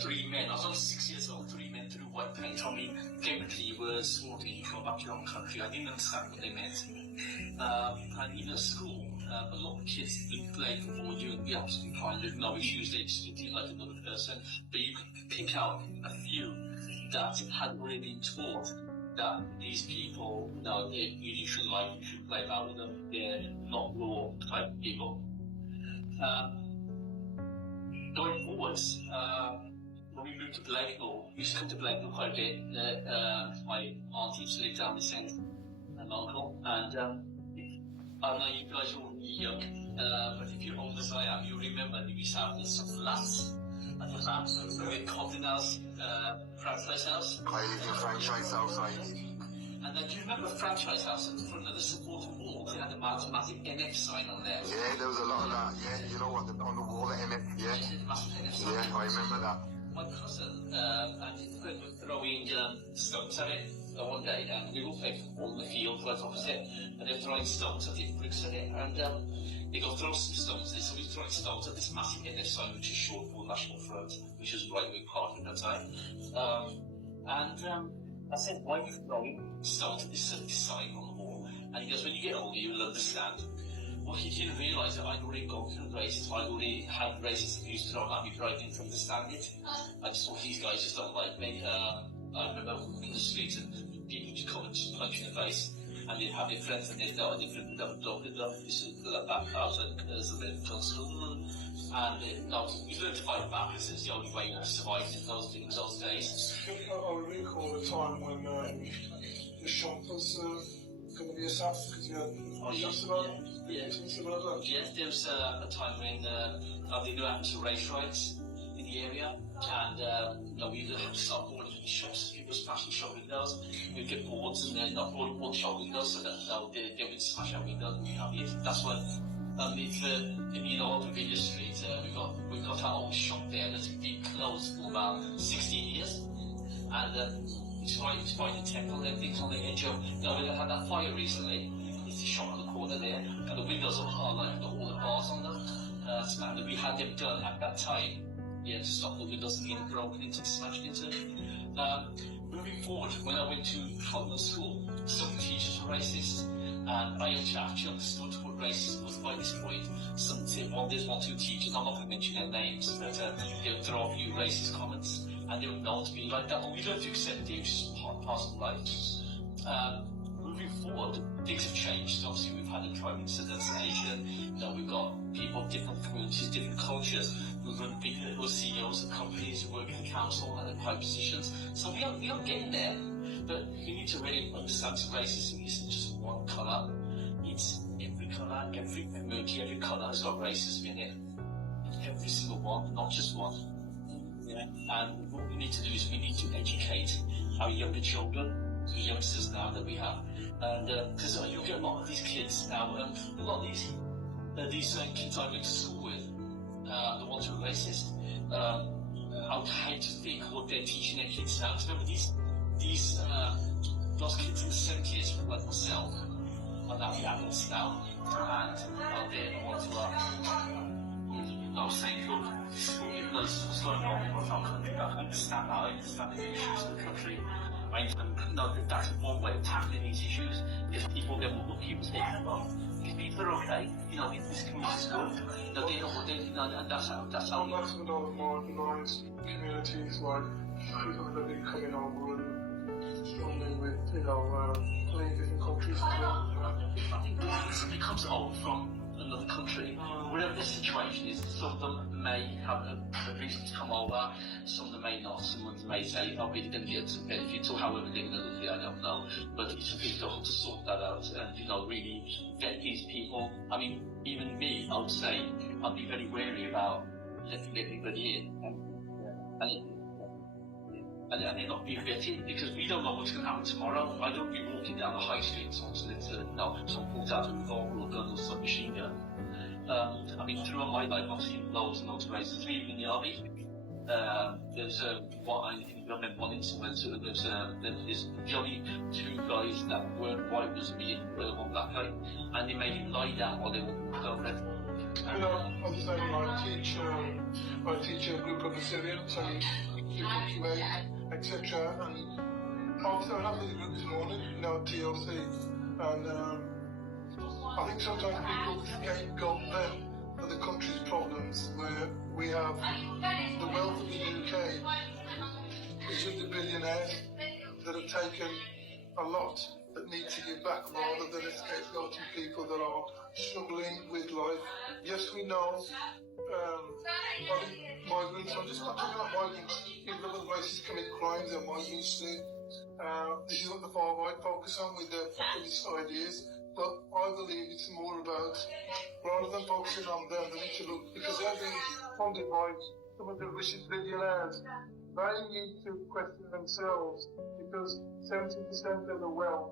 Three men, I was only 6 years old, three men threw white paint on me, gave me 3 words, swore to you, go back to your own country. I didn't understand what they meant. And even at school, a lot of kids would play for you and be absolutely fine, there's no issues, they just treat you like another person. But you could pick out a few that had already been taught that these people, you should play about with them, they're not raw type people. Going forwards, when we moved to Blakenhall, we used to come to Blakenhall quite a bit. My auntie used to live down this end, and uncle. And I know you guys are all really young, but if you're old as I am, you remember that we used to have this flats. And the flats were in Cardinal's franchise house. I lived in a franchise house, And then do you remember Franchise House and for another supporter wall, they had a mathematic NF sign on there? Yeah, there was a lot of that, yeah. You know what, on the wall, the NF, yeah. Yeah, I remember that. My cousin and his friend were throwing stones at it one day, and we all played football in the field right opposite, and they were throwing stones at it, bricks at it, and they go throw some stones at it, so we were throwing stones at this massive NF sign, which is short for National Front, which was right wing party at that time. I said, why are you throwing stones at this sign on the wall? And he goes, when you get older, you'll understand. Well, he didn't realise that I'd already gone through races, I'd already had races that used to throw at me, but I didn't understand it. I just thought, these guys just don't like me. I remember walking the street and people just come and just punch in the face, and they'd have their friends and they'd go, they'd have a dog, they'd have that back out, and there's a bit of constant. And we learned to fight back, because it's the only way you survived in those days. I recall the time when the shop was going to be attacked because you had Yes, there was a time when they knew happened to race rights in the area, and we either had to start boarding in shops, people smashing shop windows, we'd get boards and then not board shop windows so that they would smash our windows and we'd have it. That's what in old Vijay Street, we've got our old shop there that's been closed for about 16 years, and it's quite a temple and things on the edge of, we had that fire recently, it's the shop on the corner there, and the windows are like got all the bars on them, and we had them done at that time, to stop the windows from getting broken into and smashed into. Moving forward, when I went to Tottenham School, some teachers were racist, and I actually understood what racism was by this point. There's one, two teachers, I'm not going to mention their names, but they would throw a few racist comments, and they were known to be like that, but we learned to accept it, which is part of life. Moving forward, things have changed. Obviously, we've had a crime incidents in Asia. We've got people of different communities, different cultures, who are CEOs of companies who work in the council and in high positions. So we are getting there, but we need to really understand that racism isn't just one colour. It's every colour, every community, every colour has got racism in it. Every single one, not just one. And what we need to do is we need to educate our younger children, the youngsters now that we have, and because you get a lot of these kids now, a lot of these kids I went to school with, the ones who are racist, I would hate to think what they're teaching their kids now. Remember those kids in the 70s, like myself, are now the adults now, and they're the ones who are saying, look, even though this is going on in our country, I understand that, I understand the issues of the country. I know that that's one way of tackling these issues. If people then will look at you and say, well, these people are okay, this community's good, they know what and that's how that's with all the marginalised communities, like people that have been coming over and struggling with, playing different countries as well. I think if somebody comes over from another country, whatever the situation is, some of them may have a reason to come over, some of them may not, some of them may say, oh, we're going to get some benefits, or however they're going to look at it, I don't know, but it's a big job to sort that out, and really get these people. I mean, even me, I would say, I'd be very wary about letting everybody in, and they're not being let in, because we don't know what's going to happen tomorrow. I don't be walking down the high street and someone pulls out a revolver or gun or some machine gun. I mean, throughout my life, I've seen loads and loads of races, even in the army. There's I remember one incident, there's the only two guys that weren't white was me and one black guy, and they made him lie down while they were over it. You know, as I say, I teach a group of Assyrians and different QA, etc. And also I have this group this morning, you know, TLC, and I think sometimes people scapegoat them for the country's problems, where we have the wealth of the UK is with the billionaires that have taken a lot that need to give back rather than scapegoating people that are struggling with life. Yes, we know migrants, I'm just not talking about migrants, people of other places commit crimes, they're migrants too. This is what the far right focus on with their populist ideas, but I believe it's more about, rather than focusing on them, they need to look, because they're being funded by some of the richest billionaires. They need to question themselves, because 70% of the wealth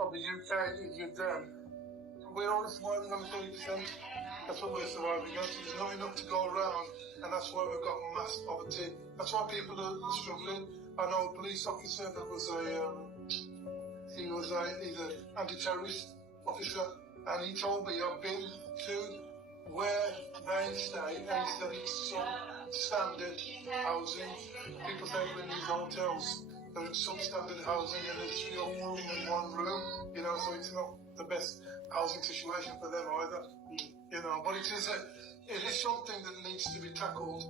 of the UK is with them. We're only surviving on 30%. That's what we're surviving on. There's not enough to go around, and that's why we've got mass poverty. That's why people are struggling. I know a police officer that was he's an anti-terrorist officer, and he told me I've been to where they stay, and he said it's substandard housing. People say we're in these hotels, they're in substandard housing, and there's 3 or 4 in one room, you know, so it's not the best housing situation for them either, you know, but it is something that needs to be tackled.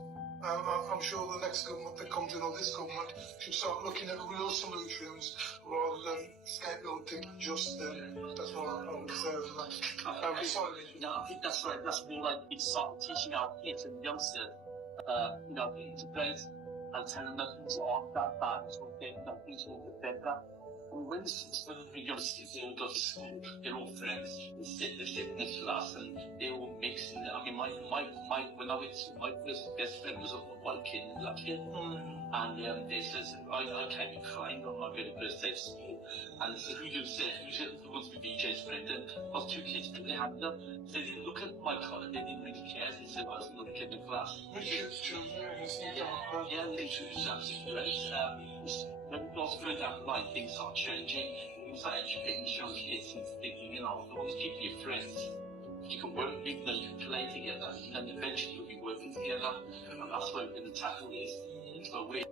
I'm sure the next government that comes in, or this government, should start looking at real solutions rather than scapegoating just them. That's what I would say. No, I think that's right. That's more like we start teaching our kids and youngsters, you know, to integrate and telling them things aren't that bad, it's okay, that things will get better. And when the youngsters all go to school, they're all friends, they sit in the class and they're all mixed. And I mean, when I went to school, my first best friend was a white kid and a black kid. And they says, I came in crying on my very first day to school. And they said, who wants to be Vijay's friend? And I was 2 kids put their hand up. So they didn't look at my colour, they didn't really care. They said, I was another kid in the class. Yeah, they choose absolutely great. When we go through down the line, things are changing. Things are educating young kids and thinking, you know, all these people are your friends. You can work with them, you can play together, and eventually you'll be working together. And that's where we're going to tackle this. So we're